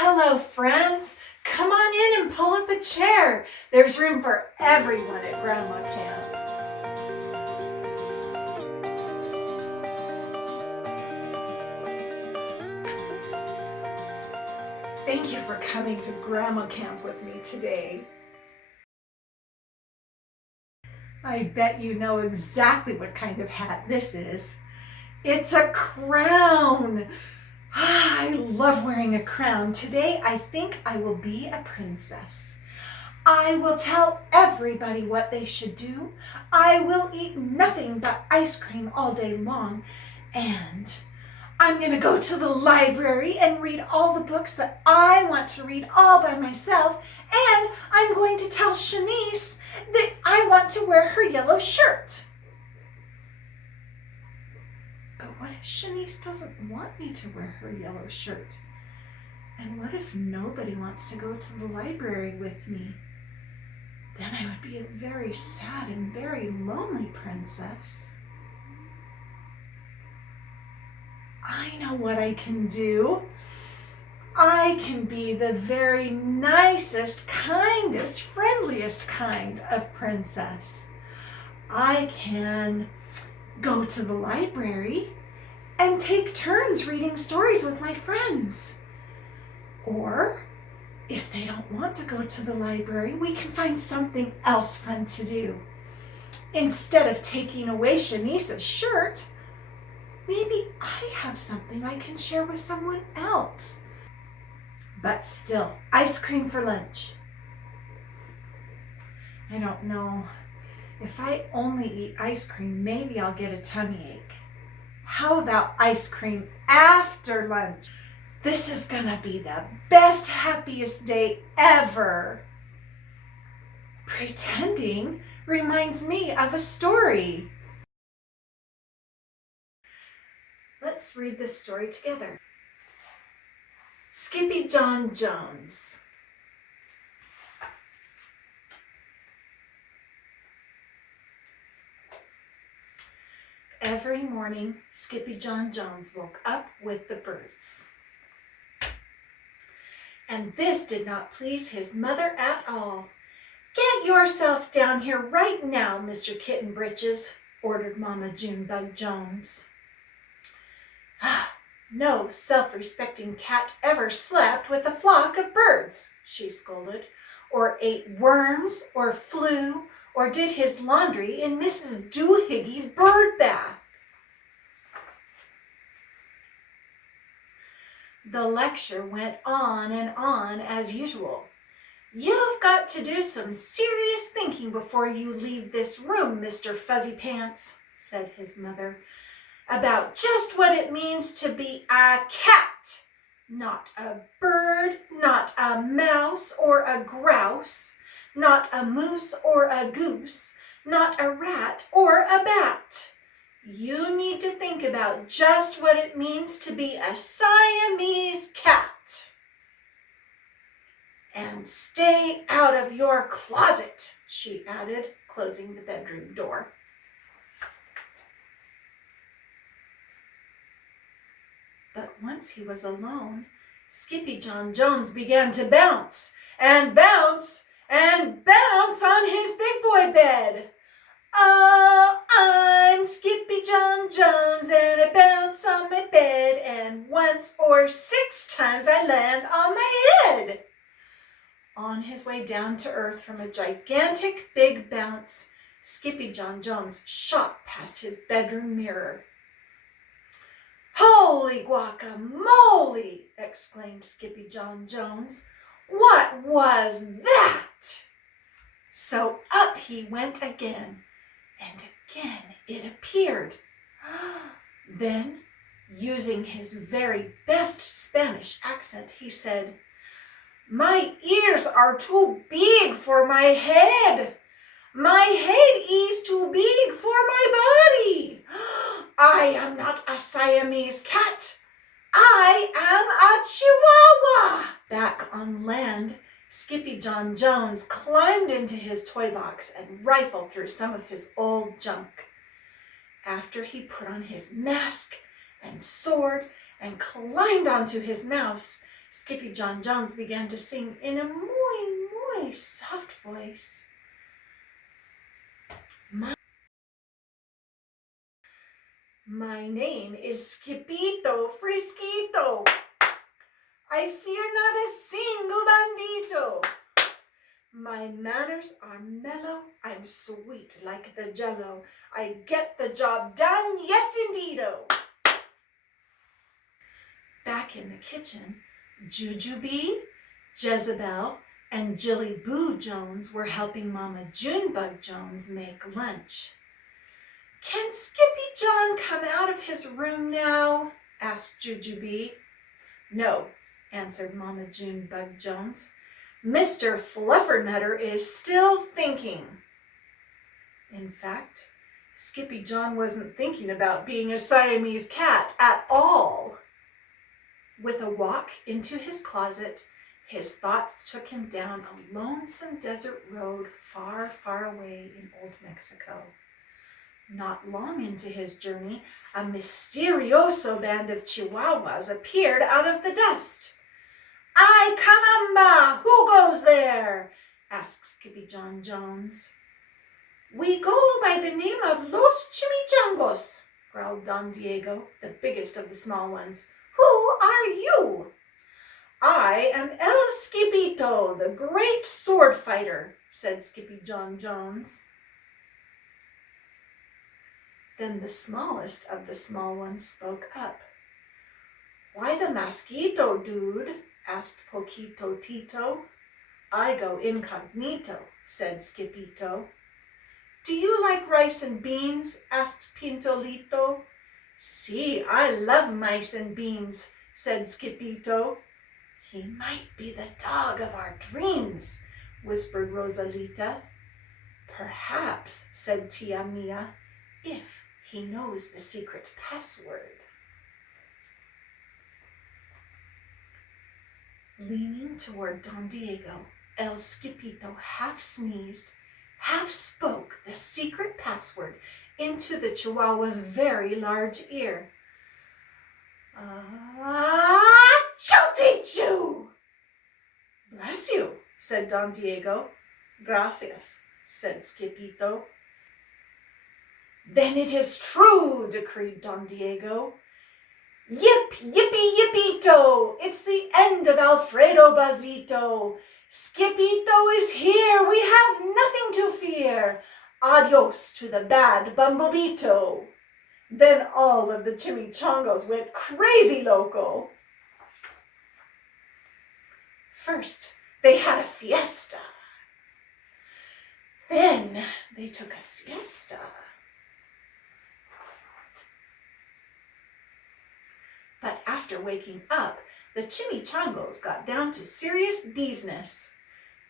Hello, friends. Come on in and pull up a chair. There's room for everyone at Grandma Camp. Thank you for coming to Grandma Camp with me today. I bet you know exactly what kind of hat this is. It's a crown. I love wearing a crown. Today, I think I will be a princess. I will tell everybody what they should do. I will eat nothing but ice cream all day long. And I'm going to go to the library and read all the books that I want to read all by myself. And I'm going to tell Shanice that I want to wear her yellow shirt. But what if Shanice doesn't want me to wear her yellow shirt? And what if nobody wants to go to the library with me? Then I would be a very sad and very lonely princess. I know what I can do. I can be the very nicest, kindest, friendliest kind of princess. I can go to the library and take turns reading stories with my friends. Or if they don't want to go to the library, we can find something else fun to do. Instead of taking away Shanice's shirt, maybe I have something I can share with someone else. But still, ice cream for lunch. I don't know. If I only eat ice cream, maybe I'll get a tummy ache. How about ice cream after lunch? This is gonna be the best, happiest day ever. Pretending reminds me of a story. Let's read this story together. SkippyJon Jones. Every morning, SkippyJon Jones woke up with the birds. And this did not please his mother at all. "Get yourself down here right now, Mr. Kitten Britches," ordered Mama Junebug Jones. "No self-respecting cat ever slept with a flock of birds," she scolded, "or ate worms, or flew, or did his laundry in Mrs. Doohiggy's bird bath." The lecture went on and on as usual. "You've got to do some serious thinking before you leave this room, Mr. Fuzzy Pants," said his mother, "about just what it means to be a cat, not a bird, not a mouse or a grouse, not a moose or a goose, not a rat or a bat. You need to think about just what it means to be a Siamese cat. And stay out of your closet," she added, closing the bedroom door. But once he was alone, SkippyJon Jones began to bounce and bounce and bounce on his big boy bed. "Oh, I'm SkippyJon Jones and I bounce on my bed, and once or 6 times I land on my head." On his way down to earth from a gigantic big bounce, SkippyJon Jones shot past his bedroom mirror. "Holy guacamole!" exclaimed SkippyJon Jones. "What was that?" So up he went again, and again it appeared. Then, using his very best Spanish accent, he said, "My ears are too big for my head. My head is too big for my body. I am not a Siamese cat. I am a Chihuahua." Back on land, SkippyJon Jones climbed into his toy box and rifled through some of his old junk. After he put on his mask and sword and climbed onto his mouse, SkippyJon Jones began to sing in a muy soft voice. My name is Skippito Frisquito. I fear not a single bandito. My manners are mellow, I'm sweet like the jello. I get the job done, yes indeedo. Back in the kitchen, Jujubee, Jezebel, and Jilly Boo Jones were helping Mama Junebug Jones make lunch. Can SkippyJon come out of his room now? Asked Jujubee. No, answered Mama Junebug Jones. Mr. Fluffernutter is still thinking. In fact, SkippyJon wasn't thinking about being a Siamese cat at all. With a walk into his closet, his thoughts took him down a lonesome desert road far, far away in Old Mexico. Not long into his journey, a mysterioso band of Chihuahuas appeared out of the dust. "Ay, caramba! Who goes there?" asked SkippyJon Jones. "We go by the name of Los Chimichangos," growled Don Diego, the biggest of the small ones. "Who are you?" "I am El Skippito, the great sword fighter," said SkippyJon Jones. Then the smallest of the small ones spoke up. "Why the mosquito, dude?" asked Poquito Tito. "I go incognito," said Skippito. "Do you like rice and beans?" asked Pintolito. "See, I love mice and beans," said Skippito. "He might be the dog of our dreams," whispered Rosalita. "Perhaps," said Tia Mia, "if he knows the secret password." Leaning toward Don Diego, El Skippito half sneezed, half spoke the secret password into the Chihuahua's very large ear. "Ah-choo-pee-choo!" "Bless you," said Don Diego. "Gracias," said Skippito. "Then it is true," decreed Don Diego. "Yip, yippee, yippito! It's the end of Alfredo Bazito. Skippito is here. We have nothing to fear. Adios to the bad Bumblebito." Then all of the chimichangos went crazy loco. First, they had a fiesta. Then they took a siesta. But after waking up, the chimichangos got down to serious business.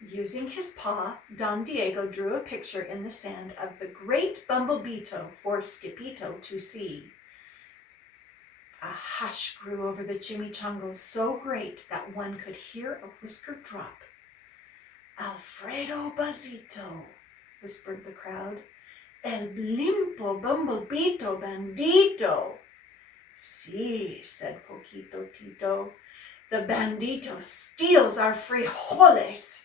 Using his paw, Don Diego drew a picture in the sand of the great Bumblebito for Skippito to see. A hush grew over the chimichangos so great that one could hear a whisker drop. "Alfredo Bazito," whispered the crowd. "El blimpo Bumblebito bandito." "Sí," said Poquito Tito. "The bandito steals our frijoles."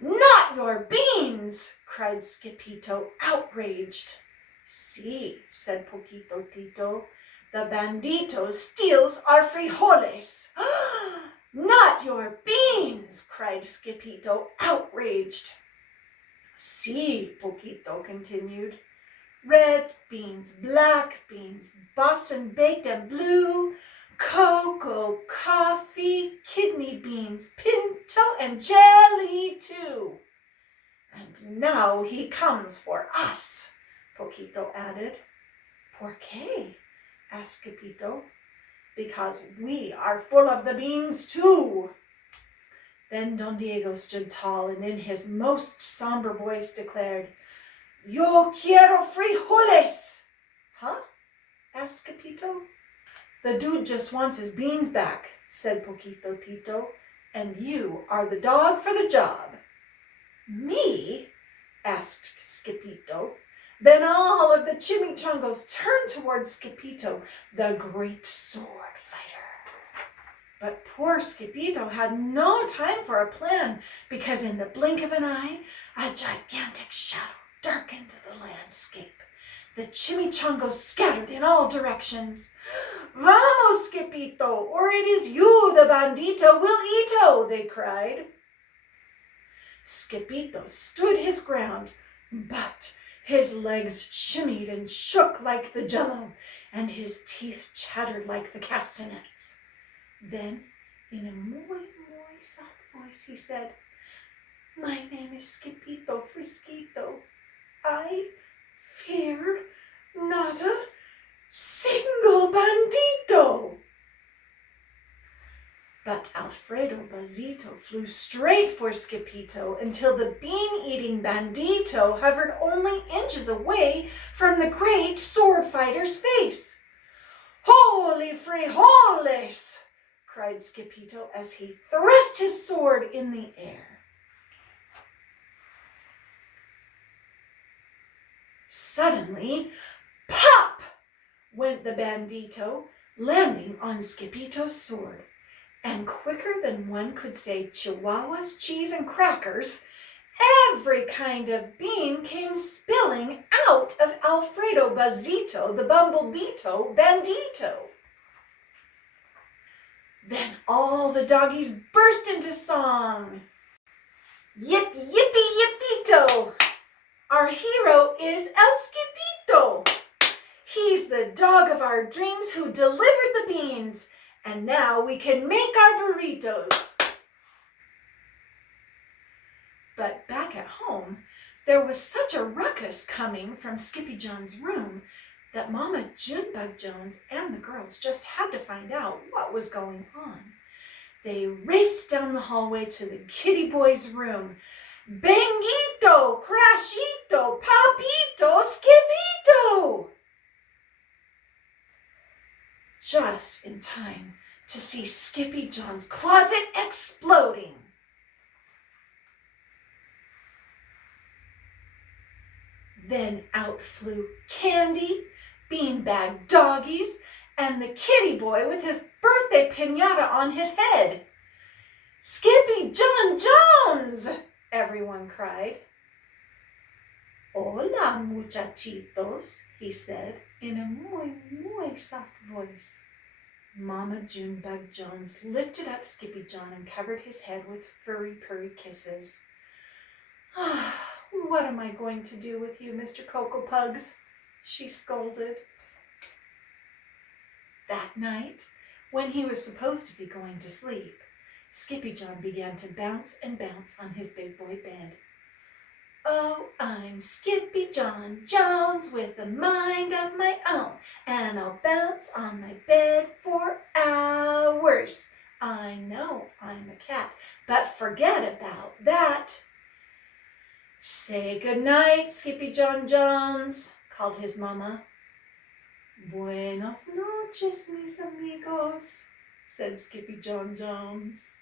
"Not your beans!" cried Skippito, outraged. "Sí," said Poquito Tito. "The bandito steals our frijoles." "Not your beans!" cried Skippito, outraged. "Sí," Poquito continued. "Red beans, black beans, Boston baked and blue, cocoa, coffee, kidney beans, pinto, and jelly too. And now he comes for us," Poquito added. "Por qué?" asked Skippito. "Because we are full of the beans too." Then Don Diego stood tall and in his most somber voice declared, "Yo quiero frijoles." "Huh?" asked Skippito. "The dude just wants his beans back," said Poquito Tito, "and you are the dog for the job." "Me?" asked Skippito. Then all of the chimichangos turned toward Skippito, the great sword fighter. But poor Skippito had no time for a plan, because in the blink of an eye, a gigantic shadow darkened the landscape. The chimichangos scattered in all directions. "Vamos, Skippito, or it is you the bandito will eato," they cried. Skippito stood his ground, but his legs shimmied and shook like the jello, and his teeth chattered like the castanets. Then, in a muy soft voice, he said, "My name is Skippito Frisquito. I fear not a single bandito." But Alfredo Bazito flew straight for Skippito until the bean-eating bandito hovered only inches away from the great sword fighter's face. "Holy frijoles!" cried Skippito as he thrust his sword in the air. Suddenly, pop went the bandito, landing on Skippito's sword. And quicker than one could say chihuahuas, cheese, and crackers, every kind of bean came spilling out of Alfredo Bazito, the bumblebeeto bandito. Then all the doggies burst into song. "Yip, yippee, yippito! Our hero is El Skippito. He's the dog of our dreams who delivered the beans, and now we can make our burritos." But back at home, there was such a ruckus coming from SkippyJon's room that Mama Junebug Jones and the girls just had to find out what was going on. They raced down the hallway to the kitty boy's room. "Benguito, Crashito, Papito, Skippito!" Just in time to see SkippyJon's closet exploding. Then out flew Candy, beanbag doggies, and the kitty boy with his birthday piñata on his head. "SkippyJon Jones!" everyone cried. "Hola, muchachitos," he said in a muy soft voice. Mama Junebug Jones lifted up SkippyJon and covered his head with furry purry kisses. "What am I going to do with you, Mr. Cocoa Pugs?" she scolded. That night, when he was supposed to be going to sleep, SkippyJon began to bounce and bounce on his big boy bed. "Oh, I'm SkippyJon Jones with a mind of my own, and I'll bounce on my bed for hours. I know I'm a cat, but forget about that." "Say goodnight, SkippyJon Jones," called his mama. "Buenas noches, mis amigos," said SkippyJon Jones.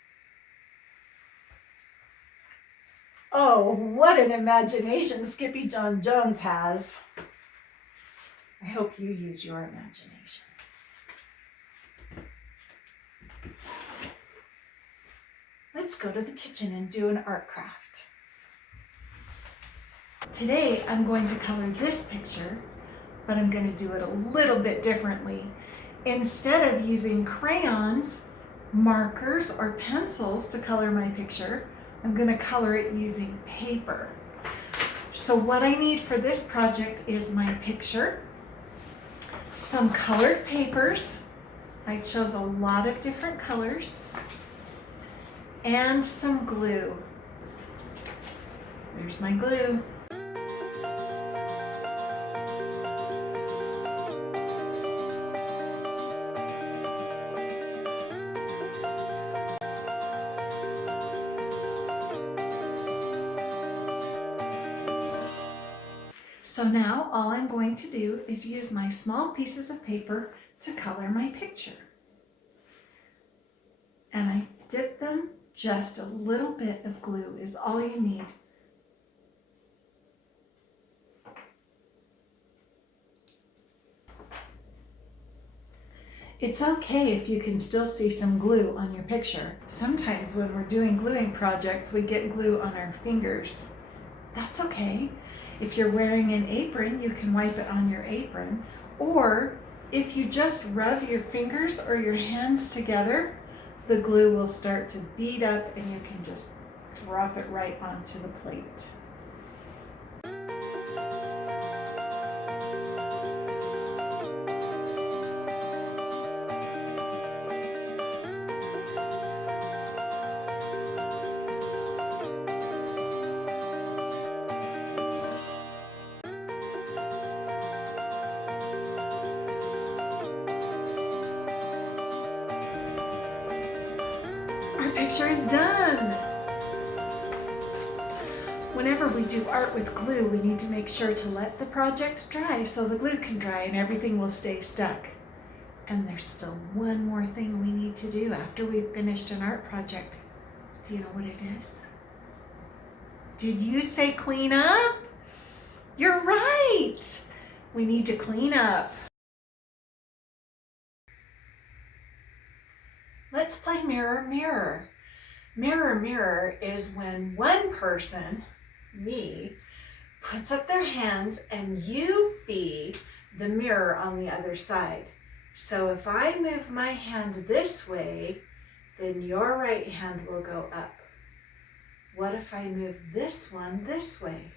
Oh, what an imagination SkippyJon Jones has. I hope you use your imagination. Let's go to the kitchen and do an art craft. Today, I'm going to color this picture, but I'm going to do it a little bit differently. Instead of using crayons, markers, or pencils to color my picture, I'm going to color it using paper. So what I need for this project is my picture, some colored papers. I chose a lot of different colors, and some glue. There's my glue. So now all I'm going to do is use my small pieces of paper to color my picture. And I dip them, just a little bit of glue is all you need. It's okay if you can still see some glue on your picture. Sometimes when we're doing gluing projects, we get glue on our fingers. That's okay. If you're wearing an apron, you can wipe it on your apron. Or if you just rub your fingers or your hands together, the glue will start to bead up and you can just drop it right onto the plate. Our picture is done. Whenever we do art with glue, we need to make sure to let the project dry so the glue can dry and everything will stay stuck. And there's still one more thing we need to do after we've finished an art project. Do you know what it is? Did you say clean up? You're right. We need to clean up. Let's play mirror, mirror. Mirror, mirror is when one person, me, puts up their hands and you be the mirror on the other side. So if I move my hand this way, then your right hand will go up. What if I move this one this way?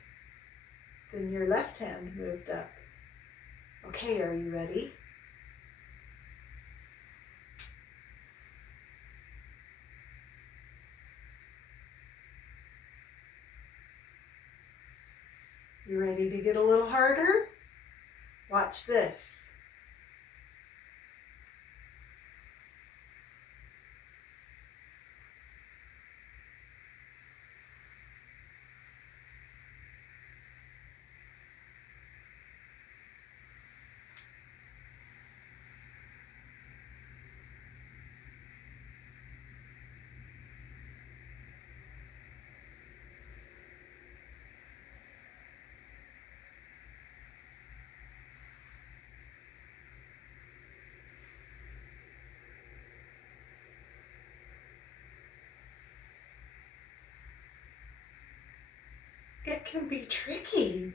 Then your left hand moved up. Okay, are you ready? You ready to get a little harder? Watch this. It can be tricky.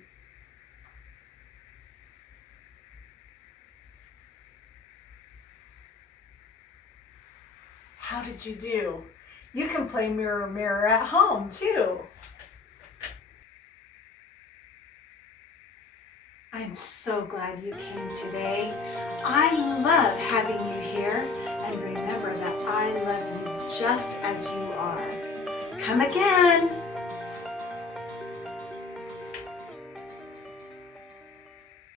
How did you do? You can play mirror, mirror at home too. I'm so glad you came today. I love having you here, and remember that I love you just as you are. Come again.